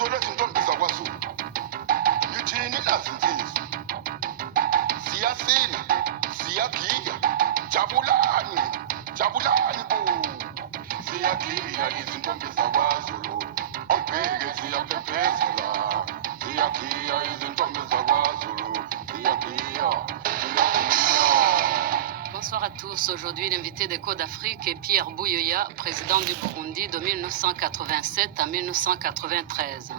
zintombi zakwaZulu nithini nazinsizwa siyasina siyagiya jabulani jabulani bo siyagiya izintombi zakwaZulu awubheke ziyaphephezela siyagiya izintombi zakwaZulu siyagiya Bonsoir à tous. Aujourd'hui, l'invité des Codes d'Afrique est Pierre Buyoya, président du Burundi de 1987 à 1993.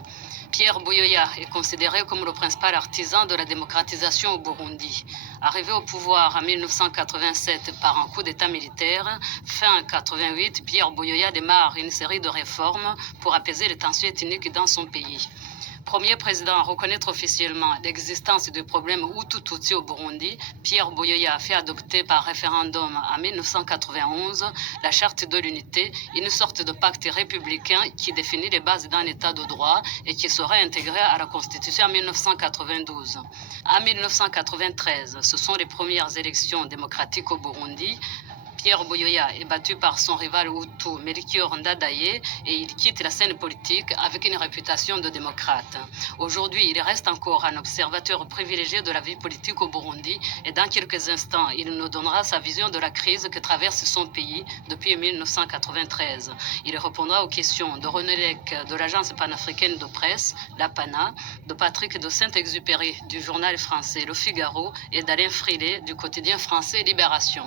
Pierre Buyoya est considéré comme le principal artisan de la démocratisation au Burundi. Arrivé au pouvoir en 1987 par un coup d'État militaire, fin 1988, Pierre Buyoya démarre une série de réformes pour apaiser les tensions ethniques dans son pays. Premier président à reconnaître officiellement l'existence du problème Hutu-Tutsi au Burundi, Pierre Buyoya a fait adopter par référendum en 1991 la charte de l'unité, une sorte de pacte républicain qui définit les bases d'un état de droit et qui sera intégré à la Constitution en 1992. En 1993, ce sont les premières élections démocratiques au Burundi. Pierre Buyoya est battu par son rival Hutu, Melchior Ndadaye, et il quitte la scène politique avec une réputation de démocrate. Aujourd'hui, il reste encore un observateur privilégié de la vie politique au Burundi et dans quelques instants, il nous donnera sa vision de la crise que traverse son pays depuis 1993. Il répondra aux questions de René Lec de l'agence panafricaine de presse, la PANA, de Patrick de Saint-Exupéry du journal français Le Figaro et d'Alain Frilet du quotidien français Libération.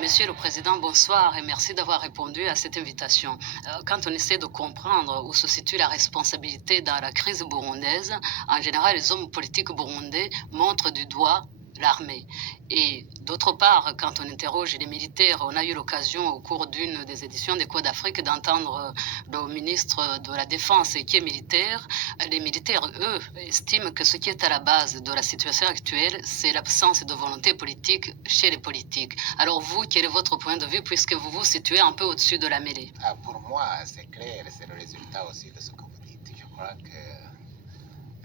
Monsieur le Président, bonsoir et merci d'avoir répondu à cette invitation. Quand on essaie de comprendre où se situe la responsabilité dans la crise burundaise, en général, les hommes politiques burundais montrent du doigt l'armée. Et d'autre part, quand on interroge les militaires, on a eu l'occasion au cours d'une des éditions des Codes d'Afrique d'entendre le ministre de la Défense qui est militaire. Les militaires, eux, estiment que ce qui est à la base de la situation actuelle, c'est l'absence de volonté politique chez les politiques. Alors vous, quel est votre point de vue puisque vous vous situez un peu au-dessus de la mêlée? Pour moi, c'est clair, c'est le résultat aussi de ce que vous dites. Je crois que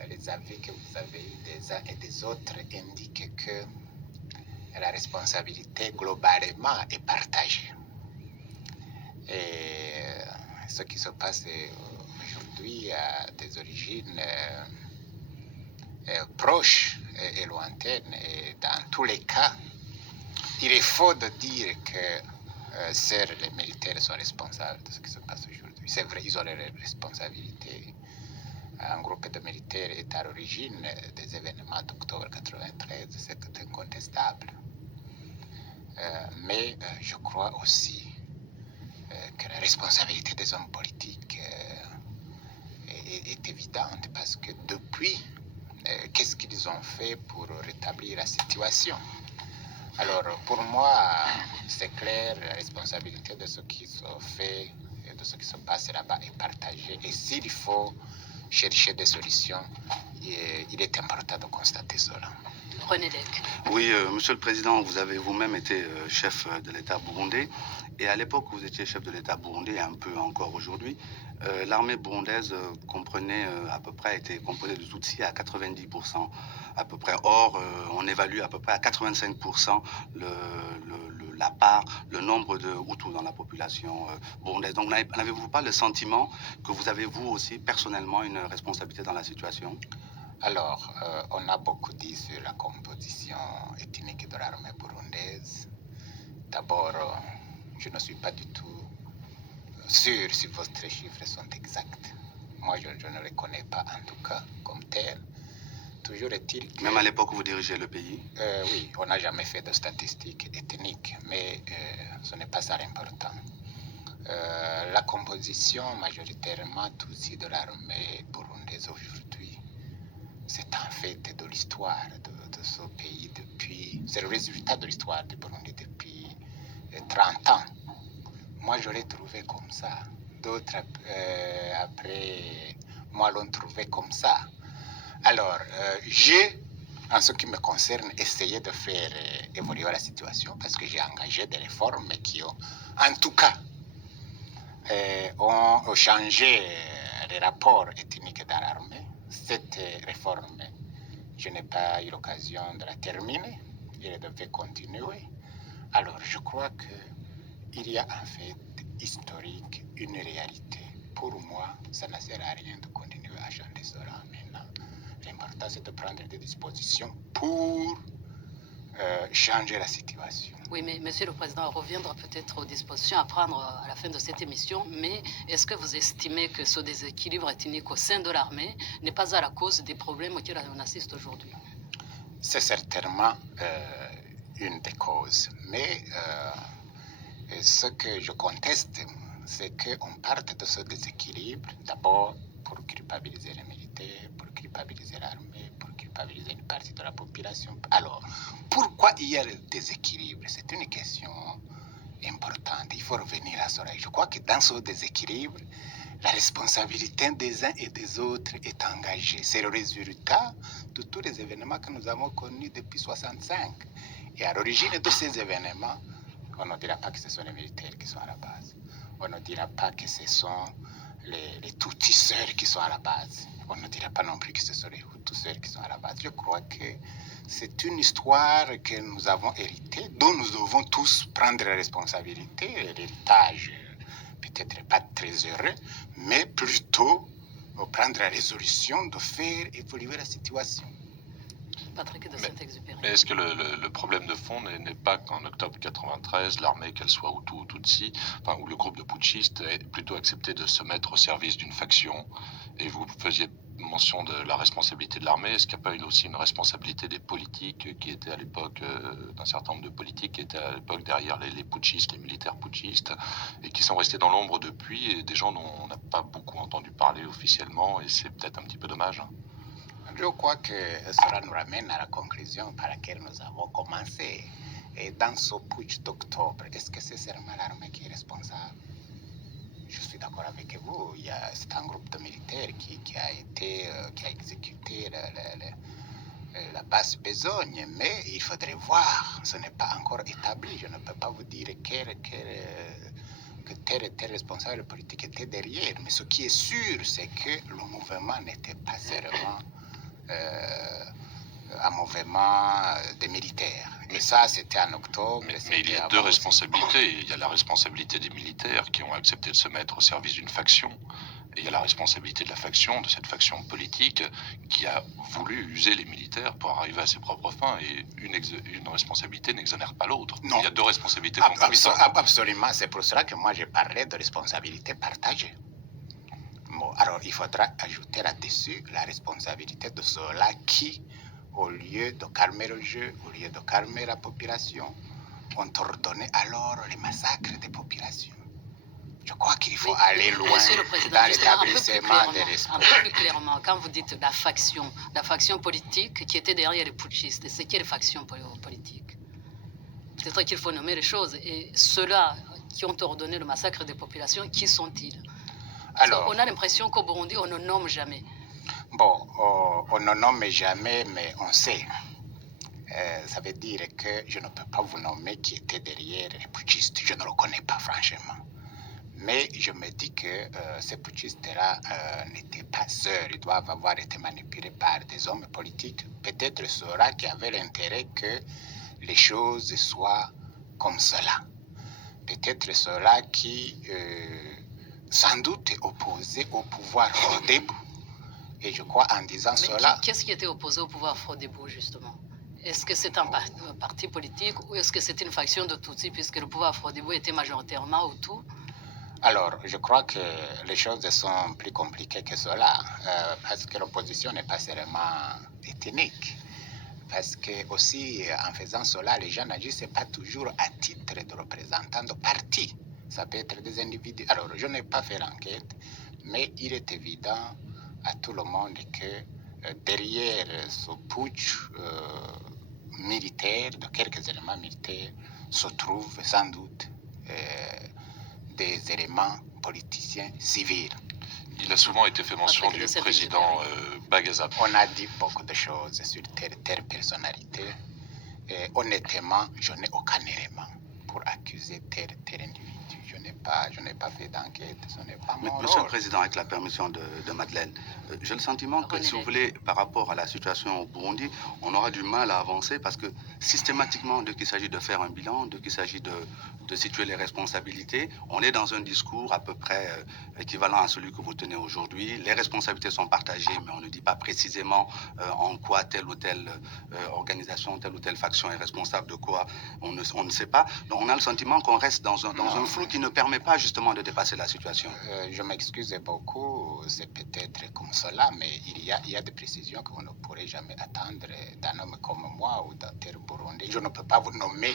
les avis que vous avez eus des uns et des autres indiquent que la responsabilité globalement est partagée. Et ce qui se passe aujourd'hui a des origines proches et lointaines. Et dans tous les cas, il est faux de dire que seuls les militaires sont responsables de ce qui se passe aujourd'hui. C'est vrai, ils ont les responsabilités. Un groupe de militaires est à l'origine des événements d'octobre 1993, c'est incontestable. Mais je crois aussi que la responsabilité des hommes politiques est évidente parce que depuis, qu'est-ce qu'ils ont fait pour rétablir la situation? Alors pour moi, c'est clair, la responsabilité de ce qui se fait et de ce qui se passe là-bas est partagée. Et s'il faut chercher des solutions, il est important de constater cela. René Lec. Oui, Monsieur le Président, vous avez vous-même été chef de l'État burundais. Et à l'époque où vous étiez chef de l'État burundais, et un peu encore aujourd'hui, l'armée burundaise comprenait à peu près, était composée de Tutsis à 90% à peu près. Or, on évalue à peu près à 85% la part, le nombre de Hutus dans la population burundaise. Donc, n'avez-vous pas le sentiment que vous avez, vous aussi, personnellement, une responsabilité dans la situation? Alors, on a beaucoup dit sur la composition ethnique de l'armée burundaise. D'abord, je ne suis pas du tout sûr si vos chiffres sont exacts. Moi, je ne les connais pas en tout cas comme tels. Toujours est-il que... Même à l'époque où vous dirigez le pays? Oui, on n'a jamais fait de statistiques ethniques, mais ce n'est pas ça l'important. La composition majoritairement aussi de l'armée burundaise aujourd'hui, c'est en fait de l'histoire de ce pays depuis... C'est le résultat de l'histoire du Burundi depuis 30 ans. Moi, je l'ai trouvé comme ça. D'autres, après moi, l'ont trouvé comme ça. Alors, j'ai, en ce qui me concerne, essayé de faire évoluer la situation parce que j'ai engagé des réformes qui ont, en tout cas, ont changé les rapports ethniques dans l'armée. Cette réforme Je n'ai pas eu l'occasion de la terminer. Il devait continuer. Alors, je crois qu'il y a en fait historique une réalité. Pour moi, ça ne sert à rien de continuer à chanter cela maintenant. L'important, c'est de prendre des dispositions pour changer la situation. Oui, mais Monsieur le Président, on reviendra peut-être aux dispositions à prendre à la fin de cette émission, mais est-ce que vous estimez que ce déséquilibre ethnique au sein de l'armée n'est pas à la cause des problèmes auxquels on assiste aujourd'hui? C'est certainement une des causes, mais ce que je conteste, c'est qu'on parte de ce déséquilibre, d'abord pour culpabiliser les militaires, pour culpabiliser l'armée, pour culpabiliser une partie de la population. Alors, pourquoi il y a le déséquilibre? C'est une question importante. Il faut revenir à cela. Je crois que dans ce déséquilibre, la responsabilité des uns et des autres est engagée. C'est le résultat de tous les événements que nous avons connus depuis 1965. Et à l'origine de ces événements, on ne dira pas que ce sont les militaires qui sont à la base. On ne dira pas que ce sont les Tutsis qui sont à la base. On ne dira pas non plus que ce sont les Hutus qui sont à la base. Je crois que c'est une histoire que nous avons héritée, dont nous devons tous prendre la responsabilité. L'héritage, peut-être pas très heureux, mais plutôt prendre la résolution de faire évoluer la situation. Patrick de Saint-Exupéry. Mais est-ce que le problème de fond n'est pas qu'en octobre 93, l'armée, qu'elle soit Hutu ou Tutsi, enfin, ou le groupe de putschistes, ait plutôt accepté de se mettre au service d'une faction, et vous faisiez mention de la responsabilité de l'armée, est-ce qu'il n'y a pas aussi une responsabilité des politiques qui étaient à l'époque, d'un certain nombre de politiques qui étaient à l'époque derrière les putschistes, les militaires putschistes, et qui sont restés dans l'ombre depuis, et des gens dont on n'a pas beaucoup entendu parler officiellement, et c'est peut-être un petit peu dommage. Je crois que cela nous ramène à la conclusion par laquelle nous avons commencé. Et dans ce putsch d'octobre, est-ce que c'est seulement l'armée qui est responsable? Je suis d'accord avec vous. C'est un groupe de militaires qui a exécuté la basse besogne, mais il faudrait voir. Ce n'est pas encore établi. Je ne peux pas vous dire que tel et tel responsable politique était derrière. Mais ce qui est sûr, c'est que le mouvement n'était pas seulement un mouvement des militaires. Et ça, c'était en octobre. Mais il y a deux responsabilités. Il y a la responsabilité des militaires qui ont accepté de se mettre au service d'une faction. Et il y a la responsabilité de la faction, de cette faction politique, qui a voulu user les militaires pour arriver à ses propres fins. Et une responsabilité n'exonère pas l'autre. Il y a deux responsabilités concomitantes. Absolument. C'est pour cela que moi, j'ai parlé de responsabilité partagée. Bon, alors, il faudra ajouter là-dessus la responsabilité de ceux-là qui, au lieu de calmer le jeu, au lieu de calmer la population, ont ordonné alors les massacres des populations. Je crois qu'il faut aller loin dans l'établissement des respects. Un peu plus clairement, quand vous dites la faction politique qui était derrière les putschistes, c'est quelle faction politique? Peut-être qu'il faut nommer les choses. Et ceux-là qui ont ordonné le massacre des populations, qui sont-ils? Alors, on a l'impression qu'au Burundi, on ne nomme jamais. Bon, on ne nomme jamais, mais on sait. Ça veut dire que je ne peux pas vous nommer qui était derrière les putschistes. Je ne le connais pas, franchement. Mais je me dis que ces putschistes-là n'étaient pas seuls. Ils doivent avoir été manipulés par des hommes politiques. Peut-être ceux-là qui avaient l'intérêt que les choses soient comme cela. Peut-être ceux-là qui... sans doute opposé au pouvoir Frodebo. Et je crois en disant cela... Qu'est-ce qui était opposé au pouvoir Frodebo, justement? Est-ce que c'est un parti politique ou est-ce que c'est une faction de Tutsi, puisque le pouvoir Frodebo était majoritairement Hutu? Alors, je crois que les choses sont plus compliquées que cela, parce que l'opposition n'est pas seulement ethnique. Parce que aussi, en faisant cela, les gens n'agissent pas toujours à titre de représentants de partis. Ça peut être des individus. Alors, je n'ai pas fait l'enquête, mais il est évident à tout le monde que derrière ce putsch militaire, de quelques éléments militaires, se trouvent sans doute des éléments politiciens civils. Il a souvent été fait mention du président Bagaza. On a dit beaucoup de choses sur telle personnalité. Et honnêtement, je n'ai aucun élément pour accuser tel individu. Je n'ai pas fait d'enquête, ce n'est pas Mais, mon Monsieur le rôle. Président, avec la permission de Madeleine, j'ai le sentiment que, si vous voulez, par rapport à la situation au Burundi, on aura du mal à avancer parce que systématiquement, dès qu'il s'agit de faire un bilan, dès qu'il s'agit de situer les responsabilités, on est dans un discours à peu près équivalent à celui que vous tenez aujourd'hui. Les responsabilités sont partagées, mais on ne dit pas précisément en quoi telle ou telle organisation, telle ou telle faction est responsable de quoi, on ne sait pas. Donc on a le sentiment qu'on reste dans un flou qui ne permet pas justement de dépasser la situation. Je m'excuse beaucoup, c'est peut-être comme cela, mais il y a des précisions qu'on ne pourrait jamais attendre d'un homme comme moi ou d'un tel Burundi. Je ne peux pas vous nommer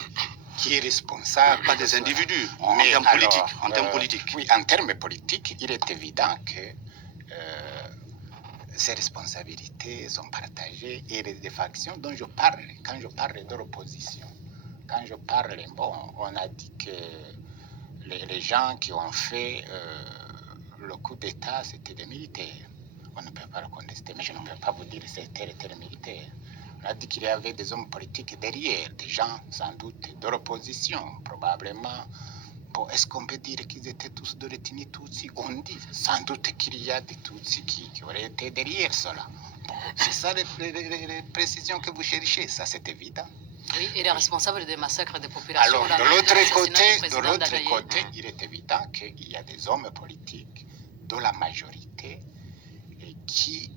qui est responsable. Pas des individus, en termes politiques. En termes politiques. Oui, en termes politiques, il est évident que ces responsabilités sont partagées et les factions dont je parle, quand je parle de l'opposition, quand je parle, bon, on a dit que les gens qui ont fait le coup d'État, c'était des militaires. On ne peut pas le contester, mais je ne peux pas vous dire que c'était tel militaire. On a dit qu'il y avait des hommes politiques derrière, des gens sans doute de l'opposition, probablement. Bon, est-ce qu'on peut dire qu'ils étaient tous de l'ethnie Tutsi? On dit sans doute qu'il y a des Tutsis qui auraient été derrière cela. Bon, c'est ça les précisions que vous cherchez, ça c'est évident. Oui, et les responsables des massacres des populations. Alors, de l'autre côté, il est évident qu'il y a des hommes politiques de la majorité et qui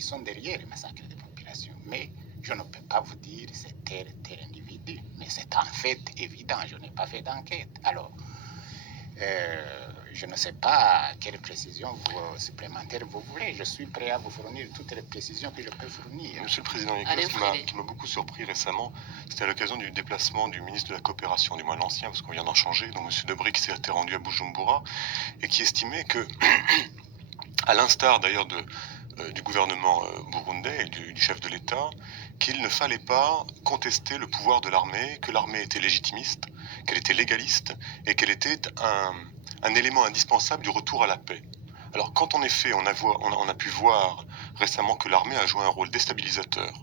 sont derrière les massacres des populations. Mais je ne peux pas vous dire c'est tel individu, mais c'est en fait évident, je n'ai pas fait d'enquête. Alors, je ne sais pas quelles précisions supplémentaires vous voulez. Je suis prêt à vous fournir toutes les précisions que je peux fournir. Monsieur le Président, il y a quelque chose qui m'a beaucoup surpris récemment. C'était à l'occasion du déplacement du ministre de la Coopération, du moins l'ancien, parce qu'on vient d'en changer, donc M. Debré, qui s'était rendu à Bujumbura, et qui estimait que, à l'instar d'ailleurs du gouvernement burundais et du chef de l'État, qu'il ne fallait pas contester le pouvoir de l'armée, que l'armée était légitimiste, qu'elle était légaliste et qu'elle était un élément indispensable du retour à la paix. Alors quand en effet on a pu voir récemment que l'armée a joué un rôle déstabilisateur,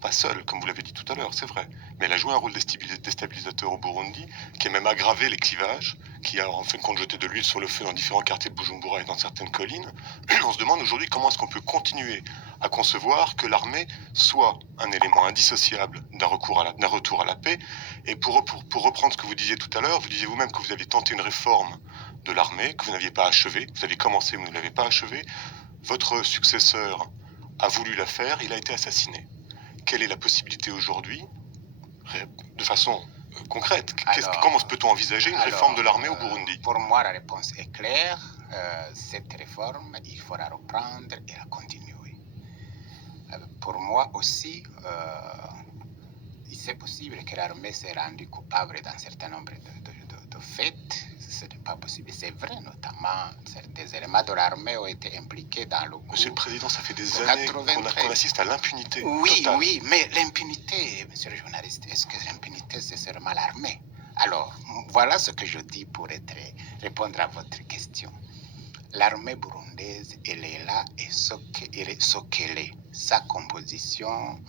pas seule, comme vous l'avez dit tout à l'heure, c'est vrai, mais elle a joué un rôle déstabilisateur au Burundi, qui a même aggravé les clivages, qui a en fin de compte jeté de l'huile sur le feu dans différents quartiers de Bujumbura et dans certaines collines. On se demande aujourd'hui comment est-ce qu'on peut continuer à concevoir que l'armée soit un élément indissociable d'un retour à la paix. Et pour reprendre ce que vous disiez tout à l'heure, vous disiez vous-même que vous aviez tenté une réforme de l'armée, que vous n'aviez pas achevé, vous aviez commencé, vous ne l'avez pas achevé. Votre successeur a voulu la faire, il a été assassiné. Quelle est la possibilité aujourd'hui, de façon concrète? Comment peut-on envisager une réforme de l'armée au Burundi? Pour moi, la réponse est claire. Cette réforme, il faudra reprendre et la continuer. Pour moi aussi, c'est possible que l'armée s'est rendue coupable d'un certain nombre de faits. Ce n'est pas possible. C'est vrai, notamment, des éléments de l'armée ont été impliqués dans le coup. Monsieur le Président, ça fait des années qu'on assiste à l'impunité. Oui, oui, mais l'impunité, monsieur le journaliste, est-ce que l'impunité, c'est seulement l'armée? Alors, voilà ce que je dis pour répondre à votre question. L'armée burundaise, elle est là et ce qu'elle est. Sa composition,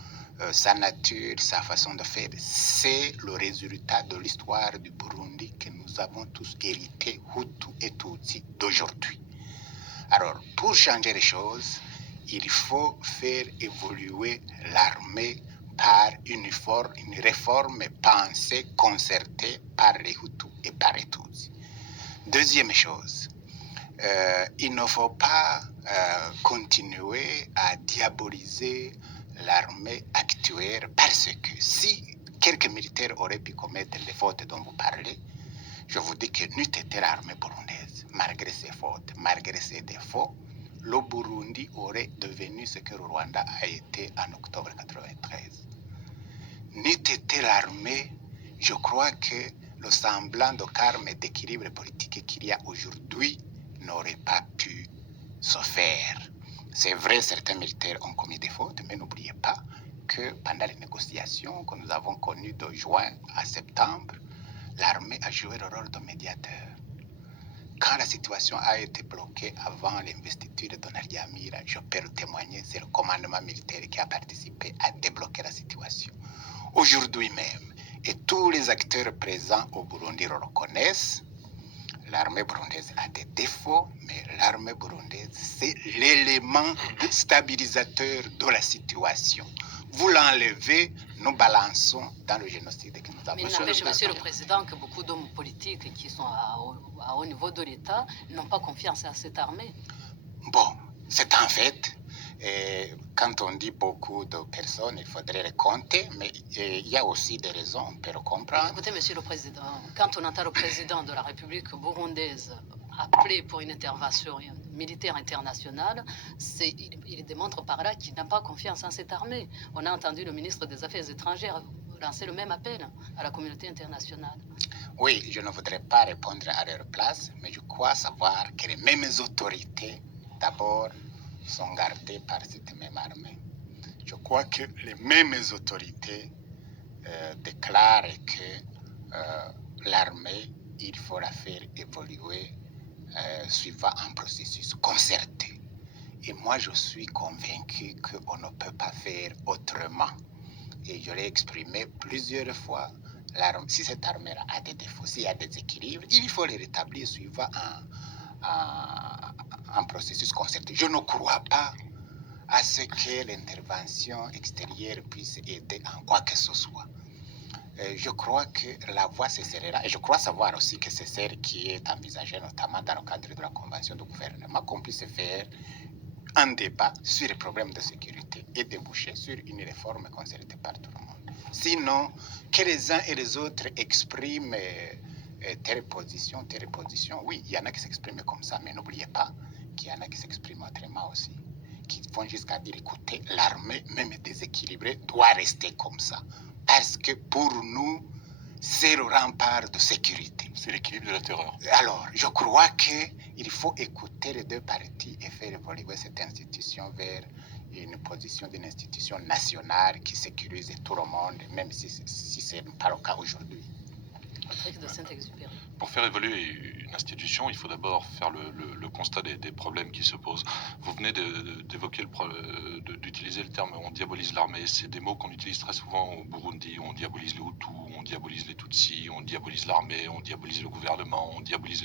sa nature, sa façon de faire, c'est le résultat de l'histoire du Burundi que nous avons tous hérité, Hutu et Tutsi, d'aujourd'hui. Alors, pour changer les choses, il faut faire évoluer l'armée par une réforme pensée, concertée par les Hutus et par les Tutsis. Deuxième chose, il ne faut pas continuer à diaboliser l'armée actuelle parce que si quelques militaires auraient pu commettre les fautes dont vous parlez, je vous dis que n'eût été l'armée burundaise, malgré ses fautes, malgré ses défauts, le Burundi aurait devenu ce que le Rwanda a été en octobre 1993. N'eût été l'armée, je crois que le semblant de calme et d'équilibre politique qu'il y a aujourd'hui n'aurait pas pu se faire. C'est vrai, certains militaires ont commis des fautes, mais n'oubliez pas que pendant les négociations que nous avons connues de juin à septembre, l'armée a joué le rôle de médiateur. Quand la situation a été bloquée avant l'investiture de Donald Yamira, je peux le témoigner, c'est le commandement militaire qui a participé à débloquer la situation. Aujourd'hui même, et tous les acteurs présents au Burundi le reconnaissent. L'armée burundaise a des défauts, mais l'armée burundaise, c'est l'élément stabilisateur de la situation. Vous l'enlevez, nous balançons dans le génocide que nous avons. Mais il n'empêche, Monsieur le Président, que beaucoup d'hommes politiques qui sont à haut niveau de l'État n'ont pas confiance à cette armée. Bon, c'est un fait. Et quand on dit beaucoup de personnes, il faudrait les compter, mais il y a aussi des raisons, on peut le comprendre. Écoutez, Monsieur le Président, quand on entend le président de la République burundaise appeler pour une intervention militaire internationale, il démontre par là qu'il n'a pas confiance en cette armée. On a entendu le ministre des Affaires étrangères lancer le même appel à la communauté internationale. Oui, je ne voudrais pas répondre à leur place, mais je crois savoir que les mêmes autorités, d'abord, sont gardées par cette même armée. Je crois que les mêmes autorités déclarent que l'armée, il faut la faire évoluer suivant un processus concerté. Et moi, je suis convaincu qu'on ne peut pas faire autrement. Et je l'ai exprimé plusieurs fois. Si cette armée a des défauts, s'il y a des équilibres, il faut les rétablir suivant un processus concerté. Je ne crois pas à ce que l'intervention extérieure puisse aider en quoi que ce soit. Je crois que la voie se serrera, et je crois savoir aussi que c'est celle qui est envisagée notamment dans le cadre de la convention de gouvernement, qu'on puisse faire un débat sur les problèmes de sécurité et déboucher sur une réforme concertée par tout le monde. Sinon, que les uns et les autres expriment telle position, oui, il y en a qui s'expriment comme ça, mais n'oubliez pas qu'il y en a qui s'expriment autrement aussi, qui vont jusqu'à dire, écoutez, l'armée, même déséquilibrée, doit rester comme ça. Parce que pour nous, c'est le rempart de sécurité. C'est l'équilibre de la terreur. Alors, je crois qu'il faut écouter les deux parties et faire évoluer cette institution vers une position d'une institution nationale qui sécurise tout le monde, même si ce n'est pas le cas aujourd'hui. De Saint-Exupéry. Pour faire évoluer une institution, il faut d'abord faire le constat des problèmes qui se posent. Vous venez d'évoquer d'utiliser le terme « on diabolise l'armée ». C'est des mots qu'on utilise très souvent au Burundi. On diabolise les Hutus, on diabolise les Tutsis, on diabolise l'armée, on diabolise le gouvernement, on diabolise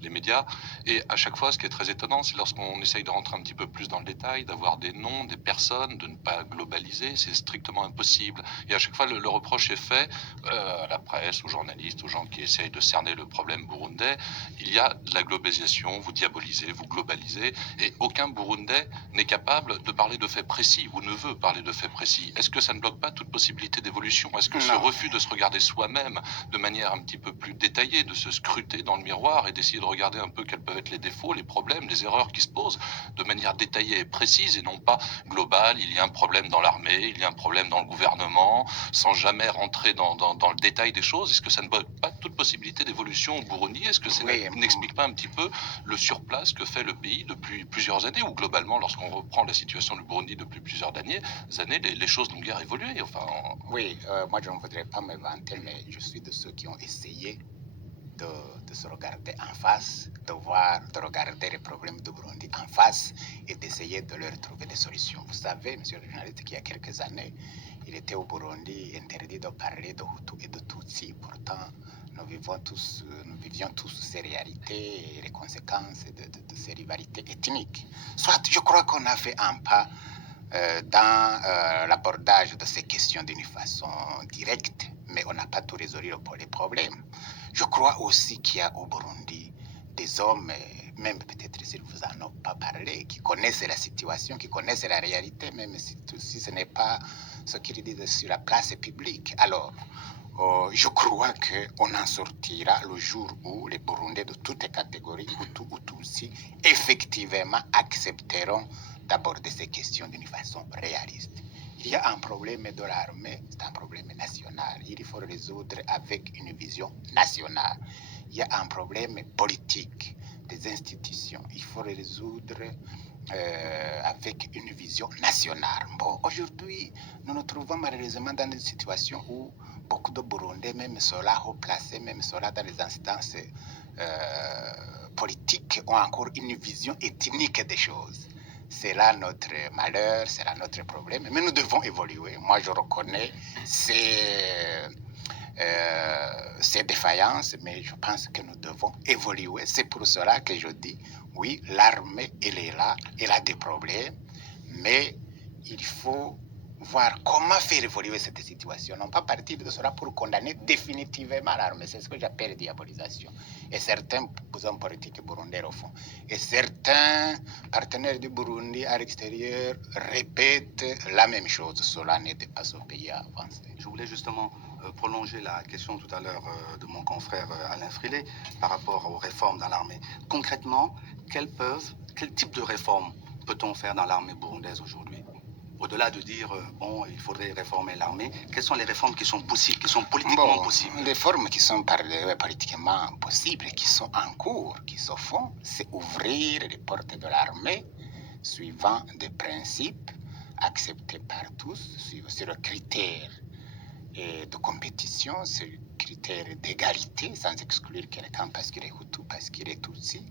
les médias. Et à chaque fois, ce qui est très étonnant, c'est lorsqu'on essaye de rentrer un petit peu plus dans le détail, d'avoir des noms, des personnes, de ne pas globaliser, c'est strictement impossible. Et à chaque fois, le reproche est fait à la presse, aux journalistes, aux gens qui essayent de cerner le problème burundais. Il y a de la globalisation, vous diabolisez, vous globalisez, et aucun Burundais n'est capable de parler de faits précis ou ne veut parler de faits précis. Est-ce que ça ne bloque pas toute possibilité d'évolution? Est-ce que ce refus de se regarder soi-même de manière un petit peu plus détaillée, de se scruter dans le miroir et d'essayer de regarder un peu quels peuvent être les défauts, les problèmes, les erreurs qui se posent de manière détaillée et précise et non pas globale? Il y a un problème dans l'armée, il y a un problème dans le gouvernement, sans jamais rentrer dans le détail des choses. Est-ce que ça ne bloque pas toute possibilité d'évolution au Burundi? Est-ce que ça n'explique pas un petit peu le surplace que fait le pays depuis plusieurs années, ou globalement, lorsqu'on reprend la situation du Burundi depuis plusieurs années, les choses n'ont guère évolué. Enfin, Oui, moi je ne voudrais pas me vanter, mais je suis de ceux qui ont essayé de se regarder en face, de regarder les problèmes du Burundi en face et d'essayer de leur trouver des solutions. Vous savez, monsieur le journaliste, qu'il y a quelques années, il était au Burundi interdit de parler de Hutu et de Tutsi. Pourtant, nous vivions tous ces réalités et les conséquences de ces rivalités ethniques. Soit, je crois qu'on a fait un pas dans l'abordage de ces questions d'une façon directe, mais on n'a pas tout résolu les problèmes. Je crois aussi qu'il y a au Burundi des hommes, même peut-être s'ils ne vous en ont pas parlé, qui connaissent la situation, qui connaissent la réalité, même si ce n'est pas ce qu'ils disent sur la place publique. Alors, je crois qu'on en sortira le jour où les Burundais de toutes les catégories, Hutu ou Tutsi, effectivement accepteront d'aborder ces questions d'une façon réaliste. Il y a un problème de l'armée, c'est un problème national. Il faut le résoudre avec une vision nationale. Il y a un problème politique des institutions. Il faut le résoudre avec une vision nationale. Bon, aujourd'hui, nous nous trouvons malheureusement dans une situation où beaucoup de Burundais, même ceux-là haut placés, même ceux-là dans les instances politiques, ont encore une vision ethnique des choses. C'est là notre malheur, c'est là notre problème. Mais nous devons évoluer. Moi, je reconnais, c'est ces défaillances, mais je pense que nous devons évoluer. C'est pour cela que je dis, oui, l'armée, elle est là, elle a des problèmes, mais il faut voir comment faire évoluer cette situation. Non pas partir de cela pour condamner définitivement l'armée. C'est ce que j'appelle diabolisation. Et certains hommes politiques burundais au fond. Et certains partenaires du Burundi à l'extérieur répètent la même chose. Cela n'aide pas ce pays à avancer. Je voulais justement prolonger la question tout à l'heure de mon confrère Alain Frilé par rapport aux réformes dans l'armée. Concrètement, quel type de réformes peut-on faire dans l'armée burundaise aujourd'hui? Au-delà de dire, bon, il faudrait réformer l'armée, quelles sont les réformes qui sont possibles, qui sont politiquement possibles? Les réformes qui sont politiquement possibles, qui sont en cours, qui se font, c'est ouvrir les portes de l'armée suivant des principes acceptés par tous, sur le critère de compétition, sur le critère d'égalité, sans exclure quelqu'un parce qu'il est Hutu, parce qu'il est Tutsi,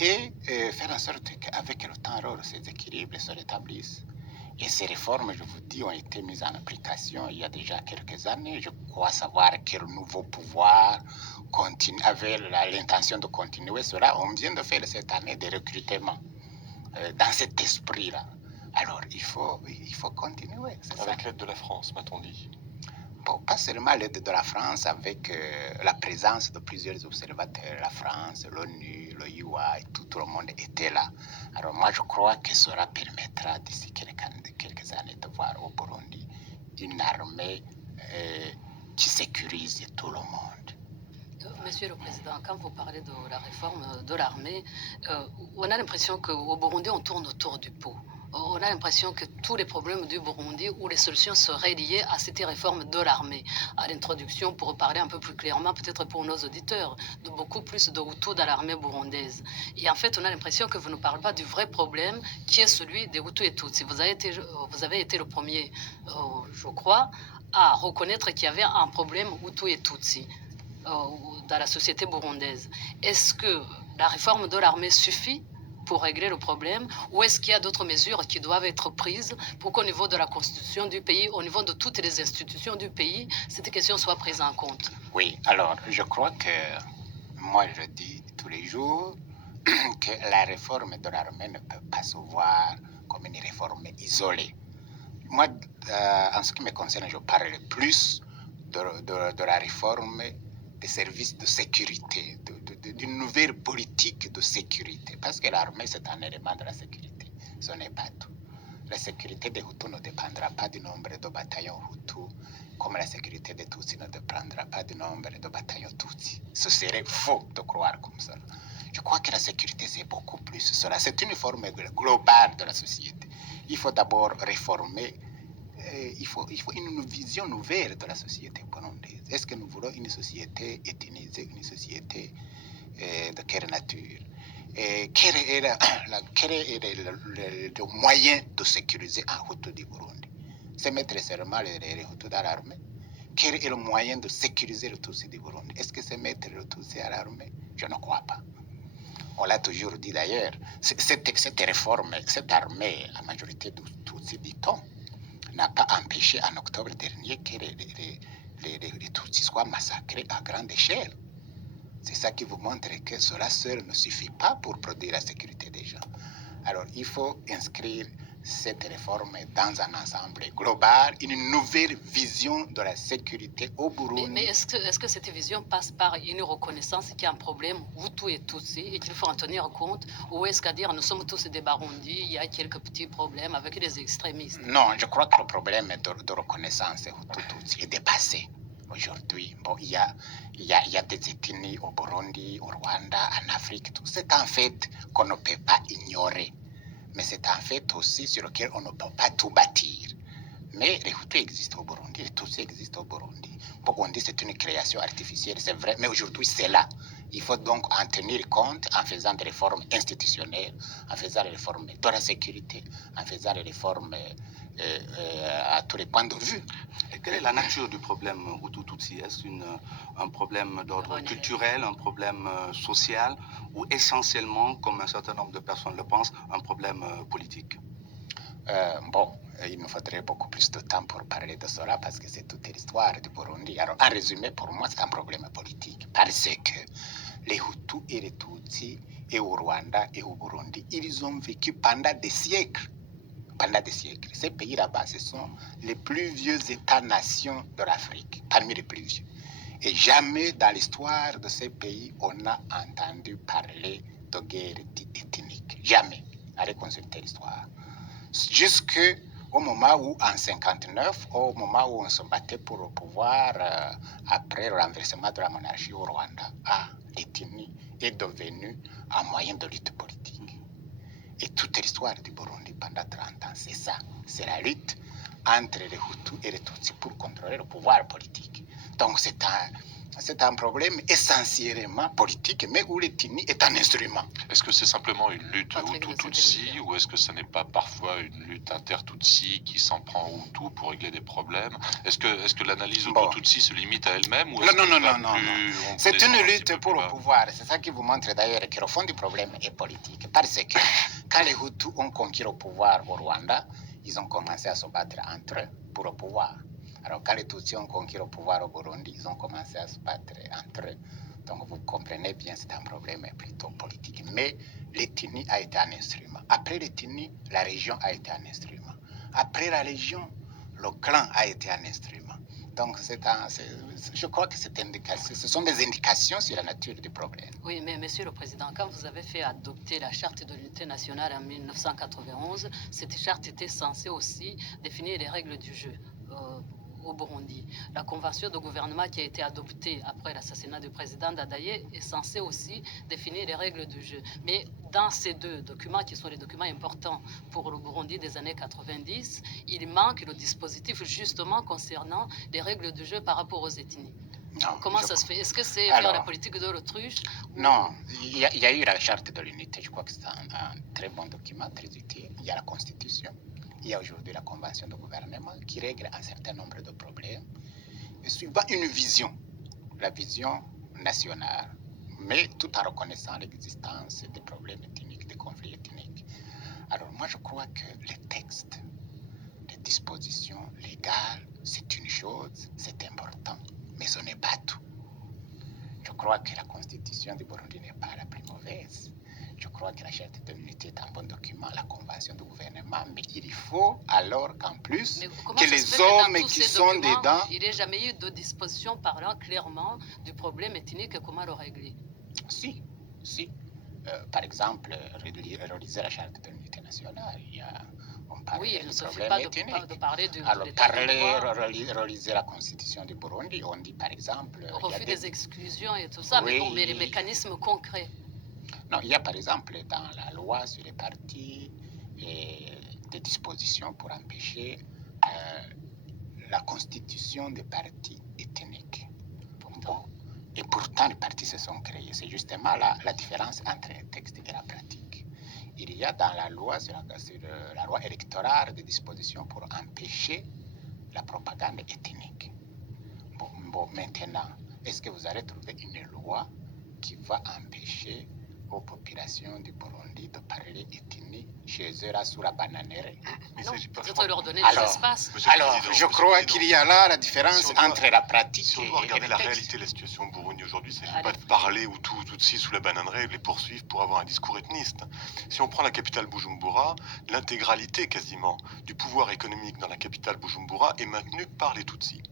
et faire en sorte qu'avec le temps, alors, ces équilibres se rétablissent. Et ces réformes, je vous dis, ont été mises en application il y a déjà quelques années. Je crois savoir que le nouveau pouvoir avait l'intention de continuer cela. On vient de faire cette année des recrutements dans cet esprit-là. Alors, il faut continuer. Avec l'aide de la France, m'a-t-on dit. Bon, pas seulement l'aide de la France, avec la présence de plusieurs observateurs, la France, l'ONU, le UA, et tout le monde était là. Alors moi, je crois que cela permettra d'ici quelques années de voir au Burundi une armée qui sécurise tout le monde. Monsieur le Président, quand vous parlez de la réforme de l'armée, on a l'impression qu'au Burundi, on tourne autour du pot. On a l'impression que tous les problèmes du Burundi ou les solutions seraient liées à cette réforme de l'armée. À l'introduction, pour parler un peu plus clairement, peut-être pour nos auditeurs, de beaucoup plus de Hutus dans l'armée burundaise. Et en fait, on a l'impression que vous ne parlez pas du vrai problème qui est celui des Hutus et Tutsis. Vous avez été le premier, je crois, à reconnaître qu'il y avait un problème Hutu et Tutsi dans la société burundaise. Est-ce que la réforme de l'armée suffit pour régler le problème, ou est-ce qu'il y a d'autres mesures qui doivent être prises pour qu'au niveau de la constitution du pays, au niveau de toutes les institutions du pays, cette question soit prise en compte? Oui, alors je crois que moi je dis tous les jours que la réforme de l'armée ne peut pas se voir comme une réforme isolée. Moi, en ce qui me concerne, je parle plus de la réforme des services de sécurité, d'une nouvelle politique de sécurité. Parce que l'armée, c'est un élément de la sécurité. Ce n'est pas tout. La sécurité des Hutus ne dépendra pas du nombre de bataillons Hutus, comme la sécurité des Tutsis ne dépendra pas du nombre de bataillons Tutsis. Ce serait faux de croire comme ça. Je crois que la sécurité, c'est beaucoup plus cela. C'est une forme globale de la société. Il faut d'abord réformer. Il faut une vision nouvelle de la société burundaise. Est-ce que nous voulons une société ethnisée, une société de quelle nature? Quel est le moyen de sécuriser un Hutu du Burundi? C'est mettre seulement les Hutus dans l'armée? Quel est le moyen de sécuriser le Tutsi du Burundi? Est-ce que c'est mettre le Tutsi à l'armée? Je ne crois pas. On l'a toujours dit d'ailleurs. Cette réforme, cette armée, la majorité de Tutsi, dit-on, n'a pas empêché en octobre dernier que les Tutsis soient massacrés à grande échelle. C'est ça qui vous montre que cela seul ne suffit pas pour produire la sécurité des gens. Alors il faut inscrire cette réforme dans un ensemble global, une nouvelle vision de la sécurité au Burundi. Mais est-ce que cette vision passe par une reconnaissance qu'il y a un problème Hutu et Tutsi et qu'il faut en tenir compte? Ou est-ce qu'à dire nous sommes tous des Barundis, il y a quelques petits problèmes avec les extrémistes? Non, je crois que le problème de reconnaissance Hutu-Tutsi est dépassé. Aujourd'hui, bon, il y a des ethnies au Burundi, au Rwanda, en Afrique. C'est un fait qu'on ne peut pas ignorer. Mais c'est un fait aussi sur lequel on ne peut pas tout bâtir. Mais les Hutus existent au Burundi, les Tutsis existent au Burundi. Bon, on dit que c'est une création artificielle, c'est vrai, mais aujourd'hui c'est là. Il faut donc en tenir compte en faisant des réformes institutionnelles, en faisant des réformes de la sécurité, en faisant des réformes à tous les points de vue. Et quelle est la nature du problème Hutu-Tutsi? Est-ce un problème d'ordre culturel, un problème social, ou essentiellement, comme un certain nombre de personnes le pensent, un problème politique? Il nous faudrait beaucoup plus de temps pour parler de cela parce que c'est toute l'histoire du Burundi. Alors, en résumé, pour moi, c'est un problème politique parce que les Hutus et les Tutsis, et au Rwanda et au Burundi, ils ont vécu pendant des siècles. Pendant des siècles. Ces pays là-bas, ce sont les plus vieux États-nations de l'Afrique, parmi les plus vieux. Et jamais dans l'histoire de ces pays, on a entendu parler de guerre ethnique. Jamais. Allez consulter l'histoire. Jusqu'au moment où, en 59, au moment où on se battait pour le pouvoir, après le renversement de la monarchie au Rwanda, l'ethnie est devenue un moyen de lutte politique. Et toute l'histoire du Burundi pendant 30 ans, c'est ça. C'est la lutte entre les Hutus et les Tutsis pour contrôler le pouvoir politique. Donc c'est un problème essentiellement politique, mais où l'ethnie est un instrument. Est-ce que c'est simplement une lutte Hutu-Tutsi ou est-ce que ce n'est pas parfois une lutte inter-Tutsi qui s'en prend aux Hutus pour régler des problèmes? Est-ce que l'analyse Hutu-Tutsi se limite à elle-même ou Non. C'est une lutte pour le pouvoir. C'est ça qui vous montre d'ailleurs que le fond du problème est politique. Parce que quand les Hutus ont conquis le pouvoir au Rwanda, ils ont commencé à se battre entre eux pour le pouvoir. Alors, quand les Tutsis ont conquis le pouvoir au Burundi, ils ont commencé à se battre entre eux. Donc, vous comprenez bien, c'est un problème plutôt politique. Mais l'ethnie a été un instrument. Après l'ethnie, la région a été un instrument. Après la région, le clan a été un instrument. Donc, je crois que ce sont des indications sur la nature du problème. Oui, mais Monsieur le Président, quand vous avez fait adopter la Charte de l'unité nationale en 1991, cette charte était censée aussi définir les règles du jeu au Burundi. La convention de gouvernement qui a été adoptée après l'assassinat du président Dadaye est censée aussi définir les règles du jeu. Mais dans ces deux documents, qui sont les documents importants pour le Burundi des années 90, il manque le dispositif justement concernant les règles du jeu par rapport aux ethnies. Non, Comment ça se fait? Est-ce que c'est faire la politique de l'autruche? Non, il y a eu la charte de l'unité, je crois que c'est un très bon document, très utile. Il y a la constitution. Il y a aujourd'hui la convention de gouvernement qui règle un certain nombre de problèmes, suivant une vision, la vision nationale, mais tout en reconnaissant l'existence des problèmes ethniques, des conflits ethniques. Alors moi, je crois que les textes, les dispositions légales, c'est une chose, c'est important, mais ce n'est pas tout. Je crois que la constitution du Burundi n'est pas la plus mauvaise. Je crois que la charte de l'unité est un bon document, la convention du gouvernement, mais il faut alors qu'en plus que les hommes qui sont dedans... Il n'y a jamais eu de disposition parlant clairement du problème ethnique, comment le régler? Si. Par exemple, réaliser la charte de l'unité nationale, on parle du problème ethnique. Alors, réaliser la constitution du Burundi, on dit par exemple... Au refus des exclusions et tout ça, oui. mais les mécanismes concrets. Non, il y a par exemple dans la loi sur les partis des dispositions pour empêcher la constitution des partis ethniques. Et pourtant, les partis se sont créés. C'est justement la différence entre le texte et la pratique. Il y a dans la loi, sur la loi électorale, des dispositions pour empêcher la propagande ethnique. Maintenant, est-ce que vous allez trouver une loi qui va empêcher aux populations du Burundi de parler ethnie chez eux là sous la bananière? Leur donner des espaces. Alors, je crois qu'il y a là la différence entre la pratique si on doit regarder la réalité de la situation au Burundi aujourd'hui, il ne s'agit pas de parler ou tout de suite sous la bananière et de les poursuivre pour avoir un discours ethniste. Si on prend la capitale Bujumbura, l'intégralité quasiment du pouvoir économique dans la capitale Bujumbura est maintenue par les Tutsis.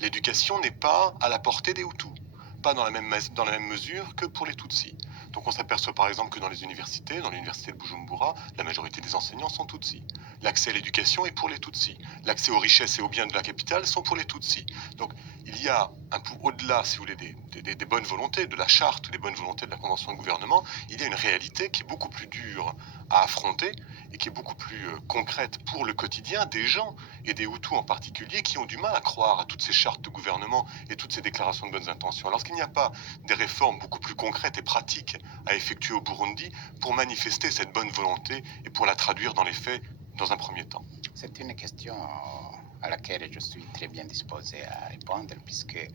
L'éducation n'est pas à la portée des Hutus, pas dans la même mesure que pour les Tutsis. Donc on s'aperçoit par exemple que dans l'université de Bujumbura, la majorité des enseignants sont Tutsis. L'accès à l'éducation est pour les Tutsis. L'accès aux richesses et aux biens de la capitale sont pour les Tutsis. Donc il y a au-delà, si vous voulez, des bonnes volontés de la charte, des bonnes volontés de la convention de gouvernement, il y a une réalité qui est beaucoup plus dure à affronter et qui est beaucoup plus concrète pour le quotidien des gens et des Hutus en particulier qui ont du mal à croire à toutes ces chartes de gouvernement et toutes ces déclarations de bonnes intentions. Lorsqu'il n'y a pas des réformes beaucoup plus concrètes et pratiques à effectuer au Burundi pour manifester cette bonne volonté et pour la traduire dans les faits dans un premier temps. C'est une question à laquelle je suis très bien disposé à répondre puisque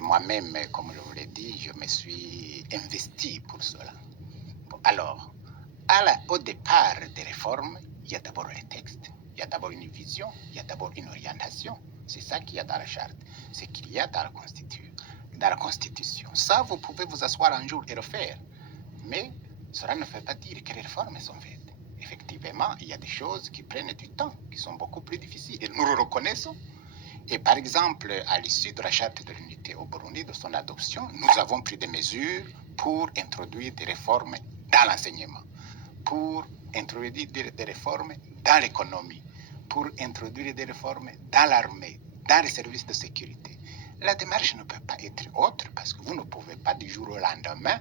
moi-même, comme je vous l'ai dit, je me suis investi pour cela. Alors, au départ des réformes, il y a d'abord les textes, il y a d'abord une vision, il y a d'abord une orientation. C'est ça qu'il y a dans la charte, c'est qu'il y a dans la Constitution. Ça, vous pouvez vous asseoir un jour et le faire. Mais cela ne veut pas dire que les réformes sont faites. Effectivement, il y a des choses qui prennent du temps, qui sont beaucoup plus difficiles. Et nous le reconnaissons. Et par exemple, à l'issue de la charte de l'unité au Burundi, de son adoption, nous avons pris des mesures pour introduire des réformes dans l'enseignement, pour introduire des réformes dans l'économie, pour introduire des réformes dans l'armée, dans les services de sécurité. La démarche ne peut pas être autre parce que vous ne pouvez pas du jour au lendemain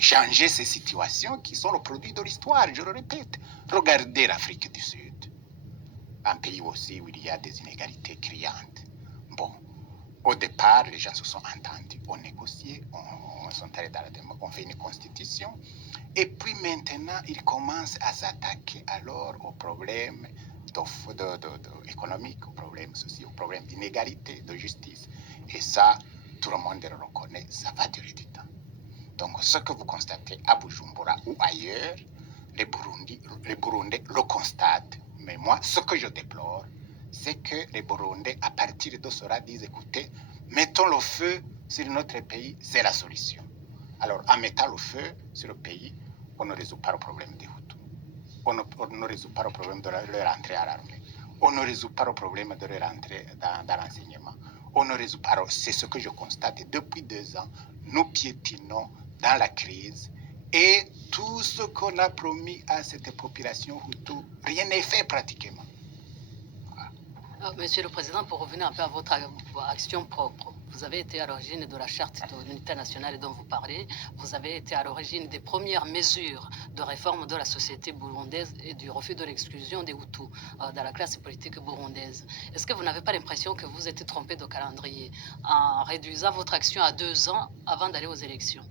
changer ces situations qui sont le produit de l'histoire, je le répète. Regardez l'Afrique du Sud, un pays aussi où il y a des inégalités criantes. Bon, au départ, les gens se sont entendus, on négociait, on fait une constitution, et puis maintenant, ils commencent à s'attaquer alors aux problèmes économiques, aux problèmes sociaux, aux problèmes d'inégalité, de justice. Et ça, tout le monde le reconnaît, ça va durer du temps. Donc, ce que vous constatez à Bujumbura ou ailleurs, les Burundais le constatent. Mais moi, ce que je déplore, c'est que les Burundais, à partir de cela, disent, écoutez, mettons le feu sur notre pays, c'est la solution. Alors, en mettant le feu sur le pays, on ne résout pas le problème des Hutus. On ne résout pas le problème de leur entrée à l'armée. On ne résout pas le problème de leur entrée dans l'enseignement. On ne résout pas. Alors, c'est ce que je constate. Et depuis 2 ans, nous piétinons dans la crise et tout ce qu'on a promis à cette population Hutu, rien n'est fait pratiquement. Monsieur le Président, pour revenir un peu à votre action propre, vous avez été à l'origine de la charte de l'unité nationale dont vous parlez, vous avez été à l'origine des premières mesures de réforme de la société burundaise et du refus de l'exclusion des Hutus dans la classe politique burundaise. Est-ce que vous n'avez pas l'impression que vous êtes trompé de calendrier en réduisant votre action à 2 ans avant d'aller aux élections?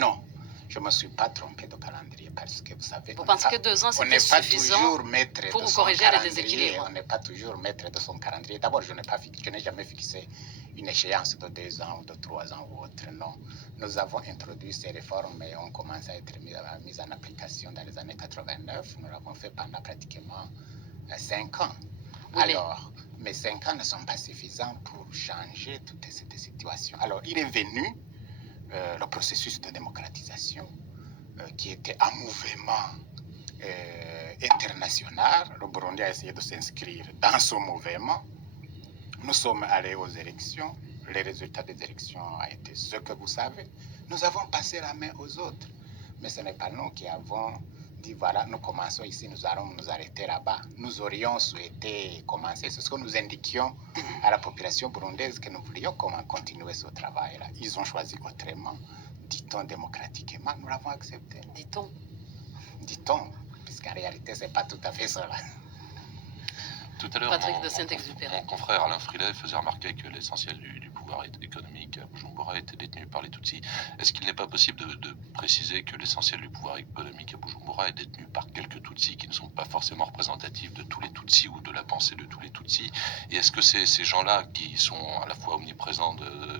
Non, je ne me suis pas trompé de calendrier parce que vous savez... Vous pensez que 2 ans c'était suffisant pour corriger les déséquilibres? On n'est pas toujours maître de son calendrier. D'abord, je n'ai jamais fixé une échéance de 2 ans ou de 3 ans ou autre. Non, nous avons introduit ces réformes et on commence à être mises en application dans les années 89. Nous l'avons fait pendant pratiquement 5 ans. Oui, Alors, mais 5 ans ne sont pas suffisants pour changer toute cette situation. Alors, il est venu le processus de démocratisation qui était un mouvement international. Le Burundi a essayé de s'inscrire dans ce mouvement. Nous sommes allés aux élections. Les résultats des élections ont été ce que vous savez. Nous avons passé la main aux autres. Mais ce n'est pas nous qui avons dit, voilà, nous commençons ici, nous allons nous arrêter là-bas. Nous aurions souhaité commencer. C'est ce que nous indiquions à la population burundaise, que nous voulions comment continuer ce travail-là. Ils ont choisi autrement, dit-on démocratiquement, nous l'avons accepté. Dit-on. Dit-on, puisqu'en réalité, ce n'est pas tout à fait cela. Tout à l'heure, Patrick de Saint-Exupéry. mon confrère Alain Frilet faisait remarquer que l'essentiel du pouvoir économique à Bujumbura était détenu par les Tutsis. Est-ce qu'il n'est pas possible de préciser que l'essentiel du pouvoir économique à Bujumbura est détenu par quelques Tutsis qui ne sont pas forcément représentatifs de tous les Tutsis ou de la pensée de tous les Tutsis? Et est-ce que ces gens-là qui sont à la fois omniprésents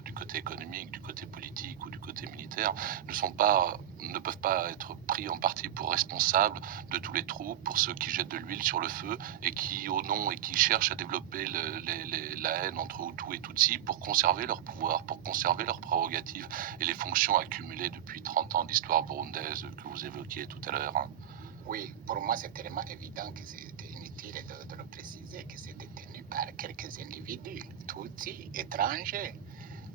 du côté économique, du côté politique ou du côté militaire ne peuvent pas être pris en partie pour responsables de tous les troubles, pour ceux qui jettent de l'huile sur le feu et qui, au nom et qui cherchent à développer la haine entre Hutus et Tutsis pour conserver leur pouvoir, pour conserver leurs prérogatives et les fonctions accumulées depuis 30 ans d'histoire burundaise que vous évoquiez tout à l'heure, hein? Oui, pour moi, c'est tellement évident que c'était inutile de le préciser, que c'est détenu par quelques individus, Tutsis, étrangers,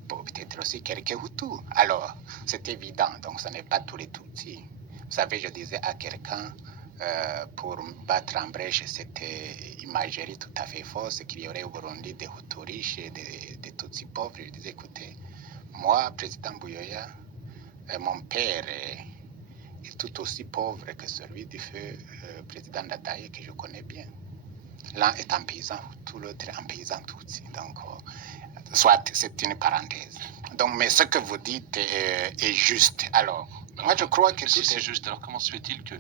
peut-être aussi quelques Hutus. Alors, c'est évident, donc ce n'est pas tous les Tutsis. Vous savez, je disais à quelqu'un, pour battre en brèche cette imagerie tout à fait fausse qu'il y aurait au Burundi des Hutus riches et des Tutsis pauvres, je disais, écoutez, moi, président Buyoya, mon père est tout aussi pauvre que celui du feu président Ndadaye que je connais bien. L'un est un paysan Hutu, l'autre un paysan Tutsi. Donc, soit c'est une parenthèse. Donc, mais ce que vous dites est juste. Alors, moi, je crois que si c'est juste, alors comment se fait-il que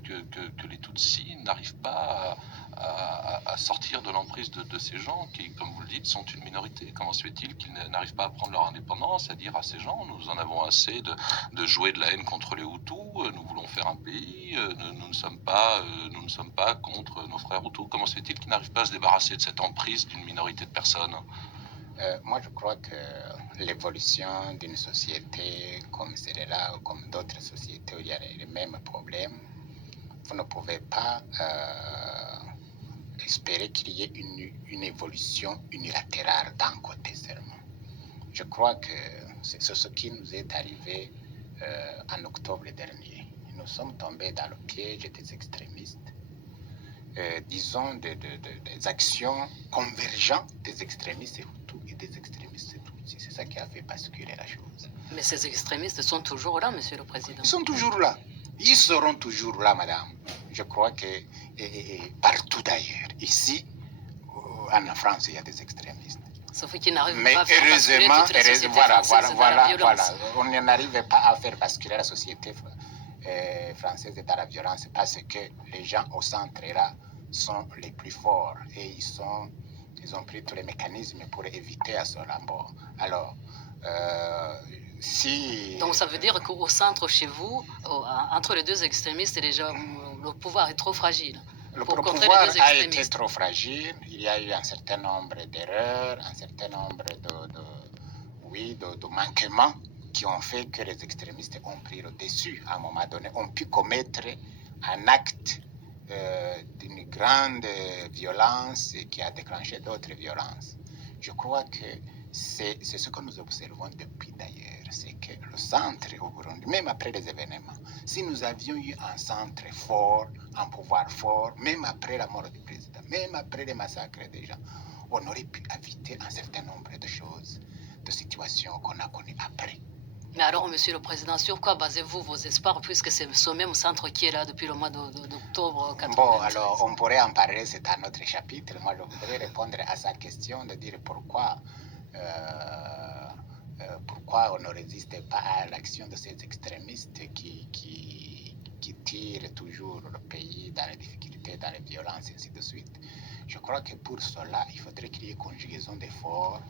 les Tutsis n'arrivent pas à à sortir de l'emprise de ces gens qui, comme vous le dites, sont une minorité. Comment se fait-il qu'ils n'arrivent pas à prendre leur indépendance, à dire à ces gens, nous en avons assez de jouer de la haine contre les Hutus, nous voulons faire un pays, nous ne sommes pas contre nos frères Hutus. Comment se fait-il qu'ils n'arrivent pas à se débarrasser de cette emprise d'une minorité de personnes? Moi, je crois que l'évolution d'une société comme celle-là, ou comme d'autres sociétés où il y a les mêmes problèmes, vous ne pouvez pas espérer qu'il y ait une évolution unilatérale d'un côté seulement. Je crois que c'est ce qui nous est arrivé en octobre dernier. Nous sommes tombés dans le piège des extrémistes, disons des actions convergentes des extrémistes Hutus et des extrémistes Tutsis. C'est ça qui a fait basculer la chose. Mais ces extrémistes sont toujours là, Monsieur le Président. Ils sont toujours là. Ils seront toujours là, madame. Je crois que partout d'ailleurs. Ici, en France, il y a des extrémistes. Sauf qu'ils n'arrivent Mais pas à faire basculer heureusement, toute la société voilà, française dans la violence. on n'arrive pas à faire basculer la société française dans la violence parce que les gens au centre là sont les plus forts et ils ont pris tous les mécanismes pour éviter à cela. Bon, alors, si... Donc ça veut dire qu'au centre, chez vous, entre les deux extrémistes, le pouvoir est trop fragile. Le Pour contrer pouvoir les deux a été extrémistes. trop fragile, il y a eu un certain nombre d'erreurs, un certain nombre de manquements qui ont fait que les extrémistes ont pris le dessus à un moment donné, ont pu commettre un acte d'une grande violence qui a déclenché d'autres violences. Je crois que c'est ce que nous observons depuis d'ailleurs, c'est que le centre au Burundi, même après les événements, si nous avions eu un centre fort, un pouvoir fort, même après la mort du président, même après les massacres des gens, on aurait pu éviter un certain nombre de choses, de situations qu'on a connues après. Mais alors, Monsieur le Président, sur quoi basez-vous vos espoirs, puisque c'est ce même centre qui est là depuis le mois d'octobre 1993? Bon, alors on pourrait en parler, c'est un autre chapitre. Moi, je voudrais répondre à sa question de dire pourquoi on ne résiste pas à l'action de ces extrémistes qui tirent toujours le pays dans les difficultés, dans les violences, et ainsi de suite. Je crois que pour cela, il faudrait qu'il y ait conjugaison d'efforts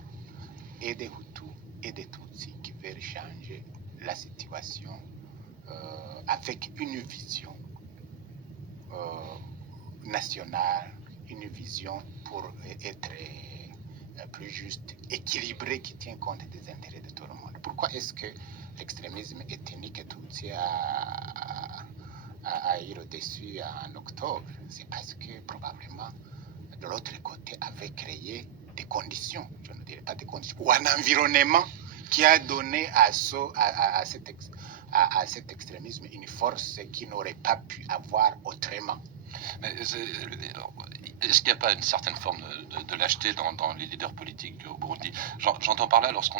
et des Hutus et des Tutsis qui veulent changer la situation avec une vision nationale, une vision pour être plus juste, équilibrée, qui tient compte des intérêts de tout le monde. Pourquoi est-ce que l'extrémisme ethnique Tutsi a eu le dessus en octobre? C'est parce que probablement de l'autre côté avait créé des conditions, je ne dirais pas des conditions, ou un environnement qui a donné à cet extrémisme une force qu'il n'aurait pas pu avoir autrement. Mais est-ce qu'il n'y a pas une certaine forme de lâcheté dans les leaders politiques au Burundi? J'entends par là, lorsqu'on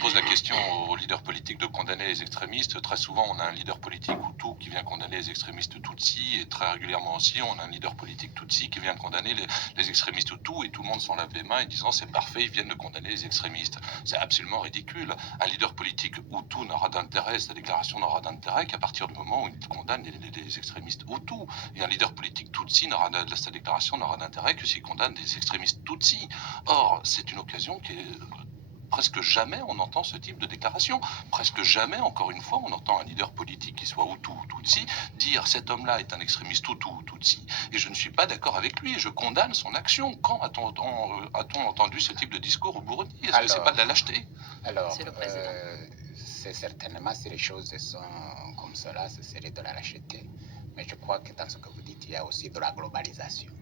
pose la question aux leaders politiques de condamner les extrémistes, très souvent on a un leader politique Hutu qui vient condamner les extrémistes Tutsi, et très régulièrement aussi on a un leader politique Tutsi qui vient condamner les extrémistes Hutu, et tout le monde s'en lave les mains en disant c'est parfait, ils viennent de condamner les extrémistes. C'est absolument ridicule. Un leader politique Hutu n'aura d'intérêt, sa déclaration n'aura d'intérêt qu'à partir du moment où il condamne les extrémistes Hutu. Et un leader politique Tutsi sa déclaration n'aura d'intérêt que s'il condamne des extrémistes Tutsi. Or, c'est une occasion qui est... Presque jamais on entend ce type de déclaration. Presque jamais, encore une fois, on entend un leader politique qui soit Hutu ou Tutsi dire cet homme-là est un extrémiste Hutu ou Tutsi. Et je ne suis pas d'accord avec lui et je condamne son action. Quand a-t-on entendu ce type de discours au Burundi? Est-ce que c'est pas de la lâcheté? Alors, C'est le président. c'est certainement, si les choses sont comme cela, ce serait de la lâcheté. Mais je crois que dans ce que vous dites, il y a aussi de la globalisation.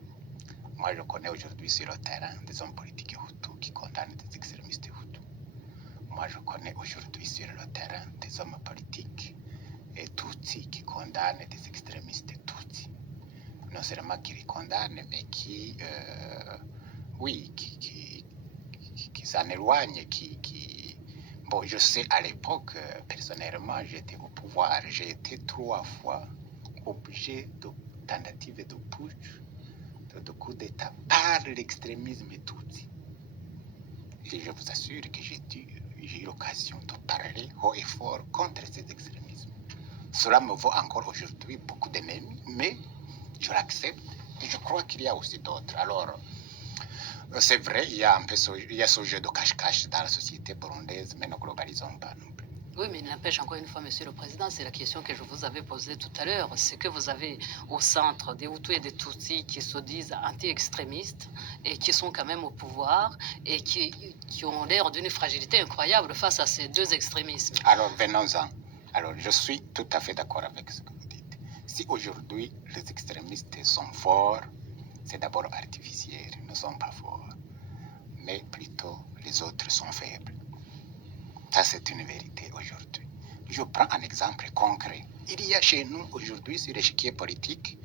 Moi, je connais aujourd'hui sur le terrain des hommes politiques Hutus qui condamnent des extrémistes Hutus. Moi, je connais aujourd'hui sur le terrain des hommes politiques et Tutsis qui condamnent des extrémistes Tutsis. Non seulement qui les condamnent, mais qui s'en éloignent, Bon, je sais, à l'époque, personnellement, j'étais au pouvoir. J'ai été 3 fois objet de tentatives de putsch, de coup d'État par l'extrémisme Tutsi. Et je vous assure que j'ai eu l'occasion de parler haut et fort contre ces extrémismes. Cela me vaut encore aujourd'hui beaucoup d'ennemis, mais je l'accepte Et je crois qu'il y a aussi d'autres. Alors, c'est vrai, il y a ce jeu de cache-cache dans la société burundaise, mais ne globalisons pas non plus. Oui, mais il n'empêche encore une fois, Monsieur le Président, c'est la question que je vous avais posée tout à l'heure. C'est que vous avez au centre des Hutus et des Tutsis qui se disent anti-extrémistes et qui sont quand même au pouvoir et qui ont l'air d'une fragilité incroyable face à ces deux extrémismes. Alors, venons-en. Alors, je suis tout à fait d'accord avec ce que vous dites. Si aujourd'hui les extrémistes sont forts, c'est d'abord artificiel, ils ne sont pas forts. Mais plutôt, les autres sont faibles. Ça, c'est une vérité aujourd'hui. Je prends un exemple concret. Il y a chez nous aujourd'hui, sur l'échiquier politique,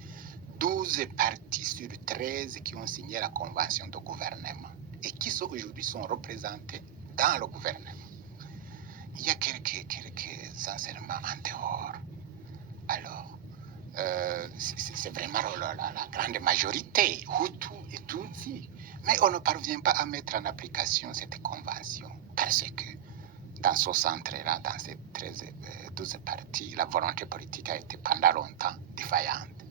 12 partis sur 13 qui ont signé la convention de gouvernement et qui aujourd'hui sont représentés dans le gouvernement. Il y a quelques enseignements en dehors. Alors, c'est vraiment la grande majorité, Hutu et Tutsi. Mais on ne parvient pas à mettre en application cette convention parce que dans ce centre-là, dans ces 12 partis, la volonté politique a été pendant longtemps défaillante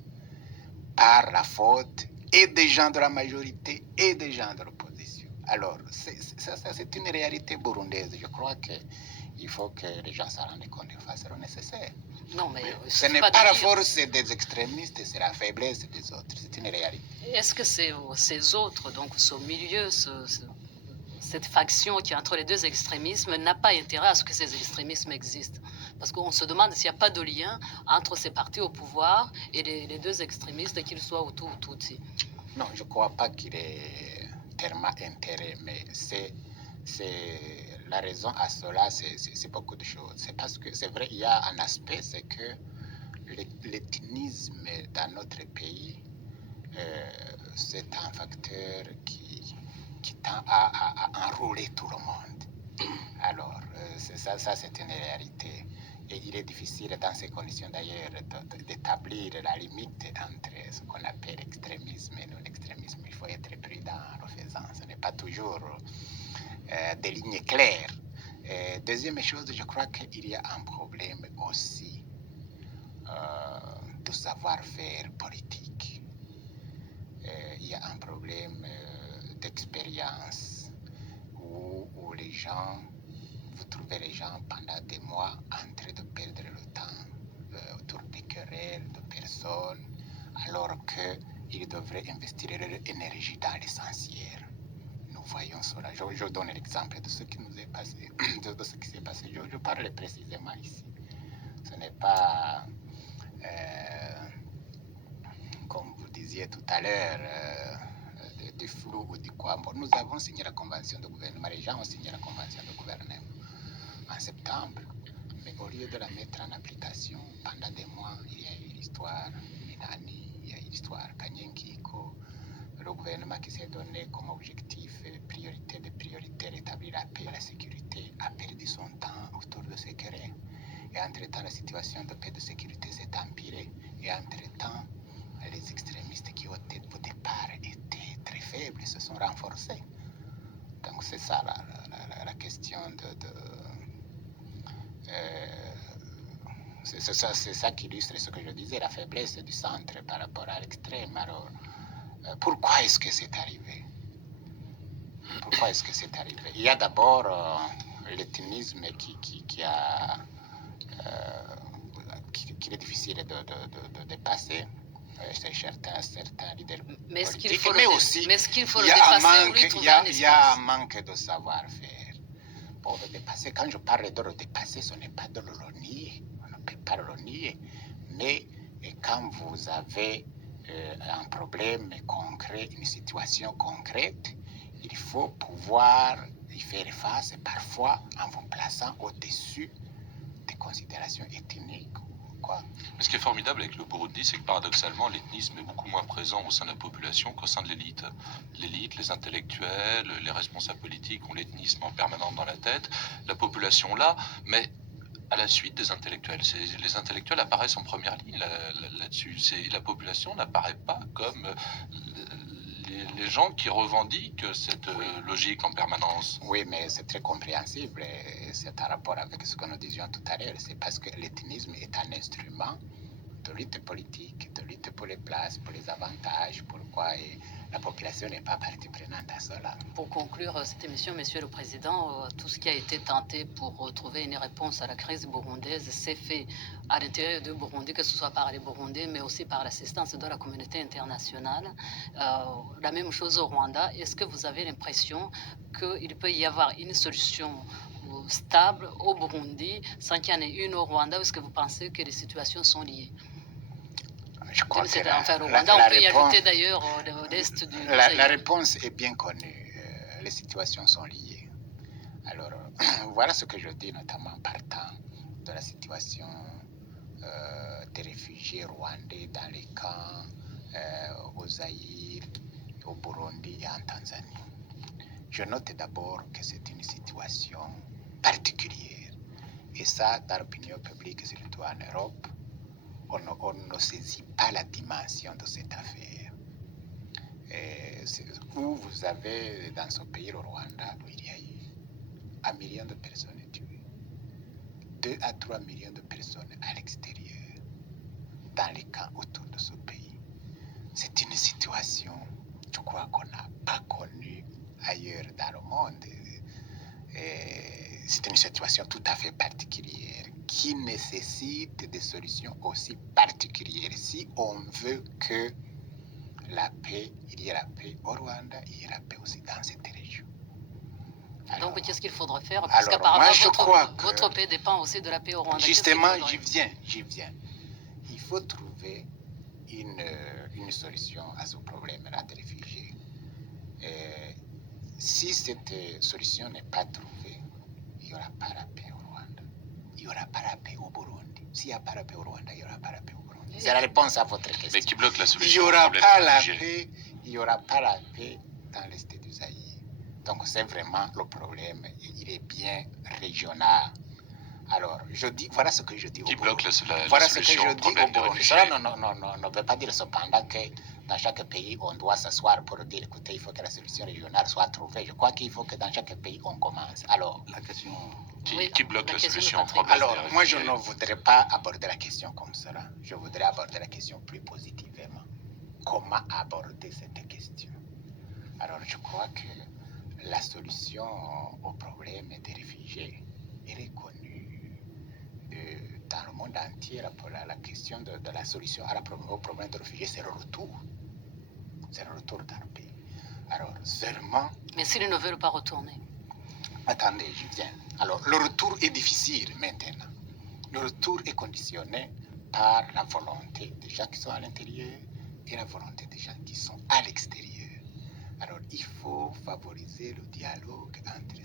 par la faute et des gens de la majorité et des gens de l'opposition. Alors, c'est une réalité burundaise. Je crois qu'il faut que les gens se rendent compte et fassent le nécessaire. Non, mais ce n'est pas la force des extrémistes, c'est la faiblesse des autres. C'est une réalité. Est-ce que ces autres, donc ce milieu, cette faction qui est entre les deux extrémismes n'a pas intérêt à ce que ces extrémismes existent? Parce qu'on se demande s'il n'y a pas de lien entre ces partis au pouvoir et les deux extrémistes, qu'ils soient Hutu ou Tutsi. Non, je ne crois pas qu'il ait tellement intérêt, mais c'est la raison à cela, c'est beaucoup de choses. C'est parce que c'est vrai, il y a un aspect, c'est que l'ethnisme dans notre pays, c'est un facteur qui tend à enrôler tout le monde. Alors, ça c'est une réalité. Et il est difficile dans ces conditions d'ailleurs d'établir la limite entre ce qu'on appelle extrémisme et non-extrémisme. Il faut être prudent en le faisant. Ce n'est pas toujours des lignes claires. Deuxième chose, je crois qu'il y a un problème aussi de savoir-faire politique. Il y a un problème d'expérience où les gens, vous trouvez les gens pendant des mois en train de perdre le temps autour des querelles de personnes, alors qu'ils devraient investir leur énergie dans l'essentiel. Nous voyons cela. Je donne l'exemple de ce qui nous est passé, de ce qui s'est passé. Je parle précisément ici. Ce n'est pas, comme vous disiez tout à l'heure, du flou ou du quoi. Bon, nous avons signé la convention de gouvernement. Les gens ont signé la convention de gouvernement en septembre. Mais au lieu de la mettre en application, pendant des mois, il y a eu l'histoire Minani, il y a eu l'histoire Kanyenkiko. Le gouvernement qui s'est donné comme objectif priorité de priorité rétablir la paix et la sécurité a perdu son temps autour de ces querelles. Et entre-temps, la situation de paix et de sécurité s'est empirée. Et entre-temps, les extrémistes qui au départ étaient très faibles se sont renforcés. Donc c'est ça la question c'est ça qui illustre ce que je disais, la faiblesse du centre par rapport à l'extrême. Alors, pourquoi est-ce que c'est arrivé? Pourquoi est-ce que c'est arrivé? Il y a d'abord l'ethnisme qui est difficile de dépasser. Certains leaders mais est-ce qu'il politiques, faut mais aussi le dépasser? Il y a un manque de savoir-faire. Pour le dépasser, quand je parle de le dépasser, ce n'est pas de le nier. On ne peut pas le nier. Mais quand vous avez un problème concret, une situation concrète, il faut pouvoir y faire face parfois en vous plaçant au-dessus des considérations ethniques. Quoi. Mais ce qui est formidable avec le Burundi, c'est que paradoxalement, l'ethnisme est beaucoup moins présent au sein de la population qu'au sein de l'élite. L'élite, les intellectuels, les responsables politiques ont l'ethnisme en permanence dans la tête. La population là, mais à la suite des intellectuels. Les intellectuels apparaissent en première ligne là-dessus. La population n'apparaît pas comme les gens qui revendiquent cette logique en permanence. Oui, mais c'est très compréhensible. Et c'est en rapport avec ce que nous disions tout à l'heure. C'est parce que l'ethnisme est un instrument de lutte politique, de lutte pour les places, pour les avantages, pourquoi la population n'est pas partie prenante à cela. Pour conclure cette émission, Monsieur le Président, tout ce qui a été tenté pour trouver une réponse à la crise burundaise s'est fait à l'intérieur du Burundi, que ce soit par les Burundais, mais aussi par l'assistance de la communauté internationale. La même chose au Rwanda. Est-ce que vous avez l'impression qu'il peut y avoir une solution stable au Burundi sans qu'il y en ait une au Rwanda, ou est-ce que vous pensez que les situations sont liées? Je crois que enfin, au Rwanda, on peut y ajouter d'ailleurs l'est du la réponse est bien connue. Les situations sont liées. Alors, voilà ce que je dis, notamment partant de la situation des réfugiés rwandais dans les camps au Zaïre, au Burundi et en Tanzanie. Je note d'abord que c'est une situation particulière. Et ça, dans l'opinion publique, surtout en Europe, on ne saisit pas la dimension de cette affaire. Où vous avez, dans ce pays, le Rwanda, où il y a eu 1 million de personnes tuées, 2 à 3 millions de personnes à l'extérieur, dans les camps autour de ce pays. C'est une situation, je crois, qu'on n'a pas connue ailleurs dans le monde. C'est une situation tout à fait particulière qui nécessite des solutions aussi particulières. Si on veut que la paix, il y ait la paix au Rwanda, il y ait la paix aussi dans cette région. Alors, donc, qu'est-ce qu'il faudrait faire? Parce alors, qu'apparemment, moi, je crois que votre paix dépend aussi de la paix au Rwanda. Justement, j'y viens. Il faut trouver une solution à ce problème-là des réfugiés. Si cette solution n'est pas trouvée, il n'y aura pas la paix au Rwanda. Il n'y aura pas la paix au Burundi. S'il n'y a pas la paix au Rwanda, il n'y aura pas la paix au Burundi. C'est la réponse à votre question. Mais qui bloque la Il solution n'y au aura problème pas des la réfugiés? paix. Il n'y aura pas la paix dans l'est du Zaïre. Donc c'est vraiment le problème. Il est bien régional. Alors, voilà ce que je dis au Qui Burundi. bloque la Voilà ce que solution je au dis problème au des Burundi. réfugiés? Cela ne veut pas dire cependant que dans chaque pays, on doit s'asseoir pour dire, écoutez, il faut que la solution régionale soit trouvée. Je crois qu'il faut que dans chaque pays, on commence. Alors, La question. Qui bloque la question de solution au Patrick. problème des alors moi, je réfugiés? ne voudrais pas aborder la question comme cela. Je voudrais aborder la question plus positivement. Comment aborder cette question? Alors, je crois que la solution au problème des réfugiés est connue dans le monde entier. La question de la solution au problème des réfugiés, c'est le retour. C'est le retour dans le pays. Alors, seulement... Mais s'ils ne veulent pas retourner? Attendez, je viens. Alors, le retour est difficile maintenant. Le retour est conditionné par la volonté des gens qui sont à l'intérieur et la volonté des gens qui sont à l'extérieur. Alors, il faut favoriser le dialogue entre eux.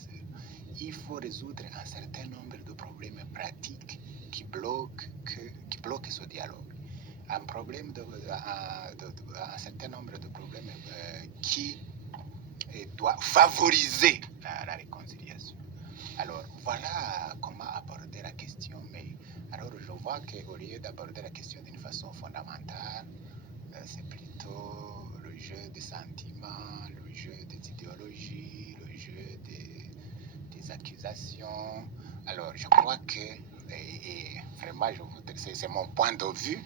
Il faut résoudre un certain nombre de problèmes pratiques qui bloquent ce dialogue. Un certain nombre de problèmes qui doit favoriser la réconciliation. Alors, voilà comment aborder la question. Mais alors, je vois qu'au lieu d'aborder la question d'une façon fondamentale, c'est plutôt le jeu des sentiments, le jeu des idéologies, le jeu des accusations. Alors, je crois que, et vraiment, c'est mon point de vue,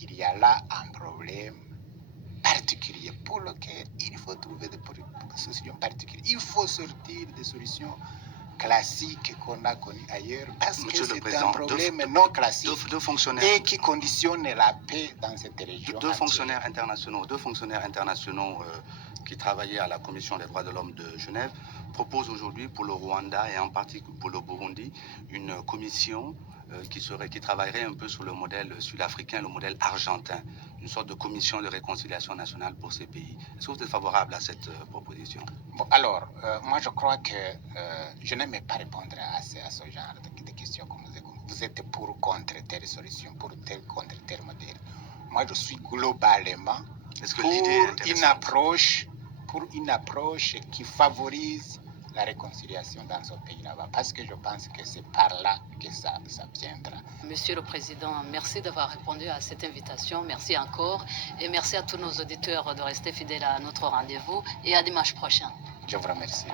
il y a là un problème particulier pour lequel il faut trouver des solutions particulières. Il faut sortir des solutions classiques qu'on a connues ailleurs parce Monsieur que le c'est Président, un problème non classique deux fonctionnaires, et qui conditionne la paix dans cette région. deux fonctionnaires internationaux qui travaillaient à la Commission des droits de l'homme de Genève proposent aujourd'hui pour le Rwanda et en particulier pour le Burundi une commission qui travaillerait un peu sur le modèle sud-africain, le modèle argentin, une sorte de commission de réconciliation nationale pour ces pays. Est-ce que vous êtes favorable à cette proposition? Bon, alors, moi je crois que je n'aime pas répondre à ce genre de questions comme vous êtes pour ou contre telle solution, pour tel contre tel modèle. Moi je suis globalement pour une approche qui favorise la réconciliation dans ce pays là-bas, parce que je pense que c'est par là que ça viendra. Monsieur le Président, merci d'avoir répondu à cette invitation. Merci encore. Et merci à tous nos auditeurs de rester fidèles à notre rendez-vous. Et à dimanche prochain. Je vous remercie.